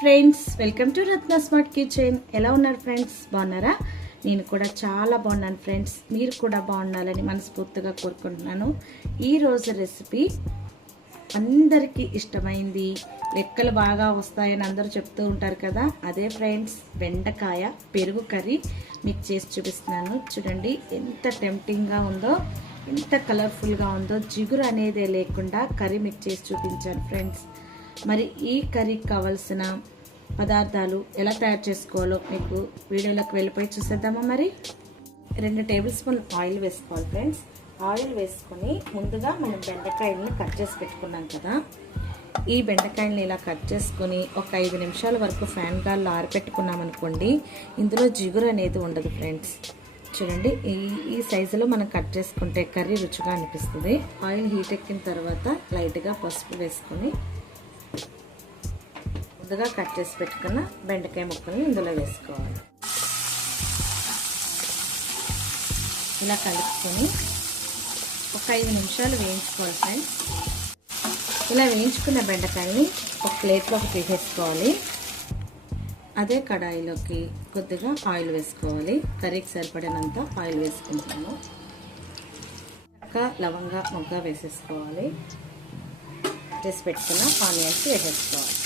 Friends welcome to Ratna smart kitchen. ఎలా ఉన్నారు friends? బాగున్నారా? నేను కూడా చాలా బాగున్నాను ఫ్రెండ్స్. మీరు కూడా బాగుండాలని మనస్ఫూర్తిగా కోరుకుంటున్నాను. ఈరోజు రెసిపీ అందరికీ ఇష్టమైంది. లెక్కలు బాగా వస్తాయని అందరూ చెప్తూ ఉంటారు కదా? అదే ఫ్రెండ్స్ బెండకాయ పెరుగు కర్రీ మీకు చేసి చూపిస్తున్నాను. చూడండి ఎంత టెంప్టింగ్గా ఉందో ఎంత కలర్ఫుల్గా ఉందో జిగురు అనేదే లేకుండా కర్రీ మీకు చేసి చూపించాను ఫ్రెండ్స్. మరి ఈ కర్రీకి కావాల్సిన పదార్థాలు ఎలా తయారు చేసుకోవాలో మీకు వీడియోలోకి వెళ్ళిపోయి చూసేద్దామా మరి? రెండు టేబుల్ స్పూన్ ఆయిల్ వేసుకోవాలి ఫ్రెండ్స్. ఆయిల్ వేసుకొని ముందుగా మనం బెండకాయలను కట్ చేసి పెట్టుకున్నాం కదా. ఈ బెండకాయలను ఇలా కట్ చేసుకొని ఒక ఐదు నిమిషాల వరకు ఫ్యాన్ గాల్లో ఆరపెట్టుకున్నాం అనుకోండి ఇందులో జిగురు అనేది ఉండదు ఫ్రెండ్స్. చూడండి ఈ ఈ సైజులో మనం కట్ చేసుకుంటే కర్రీ రుచిగా అనిపిస్తుంది. ఆయిల్ హీట్ ఎక్కిన తర్వాత లైట్గా పసుపు వేసుకొని ముందుగా కట్ చేసి పెట్టుకున్న బెండకాయ ముక్కల్ని ఇందులో వేసుకోవాలి. ఇలా కలుపుకొని ఒక ఐదు నిమిషాలు వేయించుకోవాలి ఫ్రెండ్స్. ఇలా వేయించుకున్న బెండకాయని ఒక ప్లేట్లోకి తీసేసుకోవాలి. అదే కడాయిలోకి కొద్దిగా ఆయిల్ వేసుకోవాలి. కర్రీకి సరిపడినంత ఆయిల్ వేసుకుంటాము. చక్క లవంగా మొగ్గ వేసేసుకోవాలి. చేసి పెట్టుకున్న ఆనియన్స్ వేసేసుకోవాలి.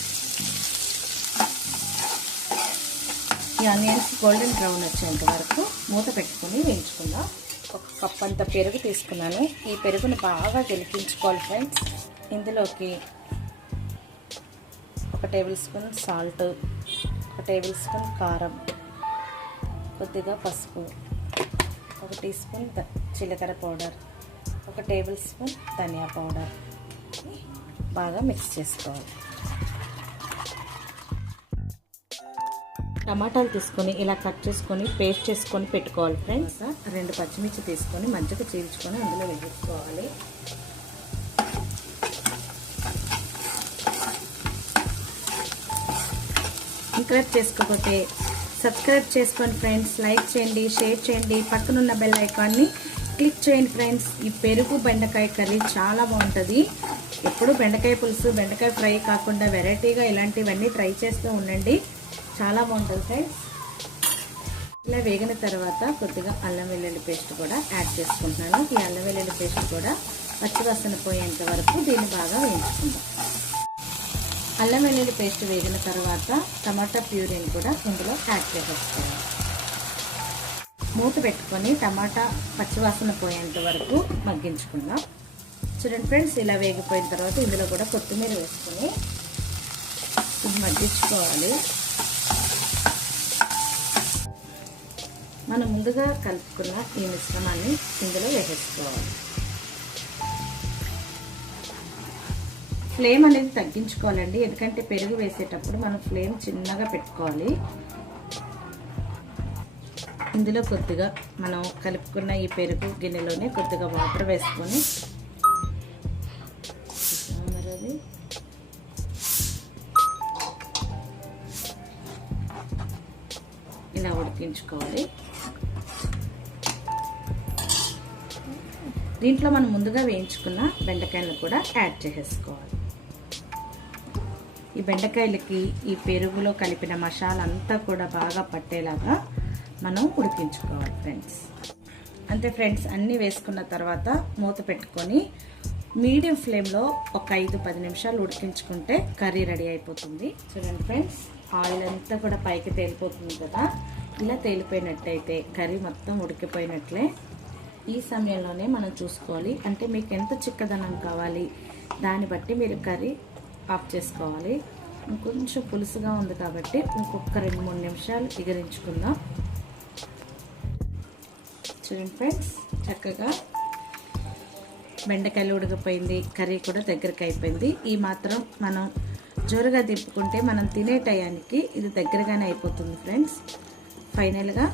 ఈ ఆనియన్స్ గోల్డెన్ బ్రౌన్ వచ్చేంత వరకు మూత పెట్టుకొని వేయించుకుందాం. ఒక కప్ అంత పెరుగు తీసుకున్నాను. ఈ పెరుగును బాగా గెలిపించుకోవాలి ఫ్రెండ్స్. ఇందులోకి ఒక టేబుల్ స్పూన్ సాల్ట్ ఒక టేబుల్ స్పూన్ కారం కొద్దిగా పసుపు ఒక టీ స్పూన్ జీలకర్ర పౌడర్ ఒక టేబుల్ స్పూన్ ధనియా పౌడర్. బాగా మిక్స్ చేసుకోవాలి. టమాటాలు తీసుకొని ఇలా కట్ చేసుకొని పేస్ట్ చేసుకొని పెట్టుకోవాలి ఫ్రెండ్స్. రెండు పచ్చిమిర్చి తీసుకొని మజ్జిగ చీల్చుకొని అందులో వేసుకోవాలి సబ్స్క్రైబ్ చేసుకోకపోతే సబ్స్క్రైబ్ చేసుకోండి ఫ్రెండ్స్. లైక్ చేయండి షేర్ చేయండి. పక్కనున్న బెల్ ఐకాన్ని క్లిక్ చేయండి ఫ్రెండ్స్. ఈ పెరుగు బెండకాయ కర్రీ చాలా బాగుంటుంది. ఎప్పుడు బెండకాయ పులుసు బెండకాయ ఫ్రై కాకుండా వెరైటీగా ఇలాంటివన్నీ ట్రై చేస్తూ ఉండండి. చాలా బాగుంటుంది ఫ్రెండ్స్. ఇలా వేగిన తర్వాత కొద్దిగా అల్లం వెల్లుల్లి పేస్ట్ కూడా యాడ్ చేసుకుంటున్నాను. ఈ అల్లం వెల్లుల్లి పేస్ట్ కూడా పచ్చివాసన పోయేంత వరకు దీన్ని బాగా వేయించుకుందాం. అల్లం వెల్లుల్లి పేస్ట్ వేగిన తర్వాత టమాటా ప్యూరీని కూడా ఇందులో యాడ్ చేసేసుకోవాలి. మూత పెట్టుకొని టమాటా పచ్చివాసన పోయేంత వరకు మగ్గించుకుందాం. చూడండి ఫ్రెండ్స్ ఇలా వేగిపోయిన తర్వాత ఇందులో కూడా కొత్తిమీర వేసుకొని ఇది మగ్గించుకోవాలి. మనం ముందుగా కలుపుకున్న ఈ మిశ్రమాన్ని ఇందులో వేసేసుకోవాలి. ఫ్లేమ్ అనేది తగ్గించుకోవాలండి. ఎందుకంటే పెరుగు వేసేటప్పుడు మనం ఫ్లేమ్ చిన్నగా పెట్టుకోవాలి. ఇందులో కొద్దిగా మనం కలుపుకున్న ఈ పెరుగు గిన్నెలోనే కొద్దిగా వాటర్ వేసుకొని ఇలా ఉడికించుకోవాలి. దీంట్లో మనం ముందుగా వేయించుకున్న బెండకాయలను కూడా యాడ్ చేసేసుకోవాలి. ఈ బెండకాయలకి ఈ పెరుగులో కలిపిన మసాలా అంతా కూడా బాగా పట్టేలాగా మనం ఉడికించుకోవాలి ఫ్రెండ్స్. అంతే ఫ్రెండ్స్ అన్నీ వేసుకున్న తర్వాత మూత పెట్టుకొని మీడియం ఫ్లేమ్లో ఒక ఐదు పది నిమిషాలు ఉడికించుకుంటే కర్రీ రెడీ అయిపోతుంది. చూడండి ఫ్రెండ్స్. ఆయిల్ అంతా కూడా పైకి తేలిపోతుంది కదా. ఇలా తేలిపోయినట్టయితే కర్రీ మొత్తం ఉడికిపోయినట్లే. ఈ సమయంలోనే మనం చూసుకోవాలి. అంటే మీకు ఎంత చిక్కదనం కావాలి దాన్ని బట్టి మీరు కర్రీ ఆఫ్ చేసుకోవాలి. కొంచెం పులుసుగా ఉంది కాబట్టి ఇంకొక రెండు మూడు నిమిషాలు ఎగిరించుకుందాం. చూడండి ఫ్రెండ్స్ చక్కగా బెండకాయలు ఉడికిపోయింది కర్రీ కూడా దగ్గరికి అయిపోయింది. ఈ మాత్రం మనం జోరుగా దింపుకుంటే మనం తినే టయానికి ఇది దగ్గరగానే అయిపోతుంది ఫ్రెండ్స్. ఫైనల్గా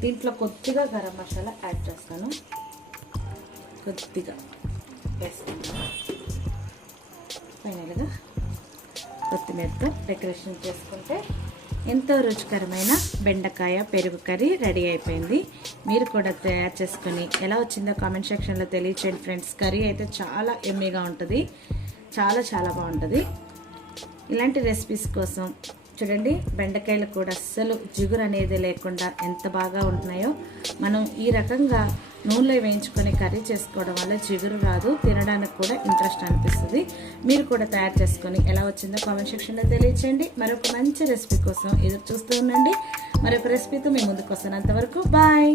దీంట్లో కొద్దిగా గరం మసాలా యాడ్ చేస్తాను. కొద్దిగా వేస్తాను. ఫైనల్గా కొత్తిమీరతో డెకరేషన్ చేసుకుంటే ఎంతో రుచికరమైన బెండకాయ పెరుగు కర్రీ రెడీ అయిపోయింది. మీరు కూడా తయారు చేసుకుని ఎలా వచ్చిందో కామెంట్ సెక్షన్లో తెలియచేయండి ఫ్రెండ్స్. కర్రీ అయితే చాలా ఎమ్మీగా ఉంటుంది. చాలా చాలా బాగుంటుంది. ఇలాంటి రెసిపీస్ కోసం చూడండి బెండకాయలు కూడా అస్సలు జిగురు అనేది లేకుండా ఎంత బాగా ఉంటున్నాయో. మనం ఈ రకంగా నూనెలో వేయించుకొని కర్రీ చేసుకోవడం వల్ల జిగురు రాదు తినడానికి కూడా ఇంట్రెస్ట్ అనిపిస్తుంది. మీరు కూడా తయారు చేసుకొని ఎలా వచ్చిందో కామెంట్ సెక్షన్లో తెలియచేయండి. మరొక మంచి రెసిపీ కోసం ఎదురు చూస్తూ ఉండండి. మరొక రెసిపీతో మీ ముందుకు వస్తాను అంతవరకు బాయ్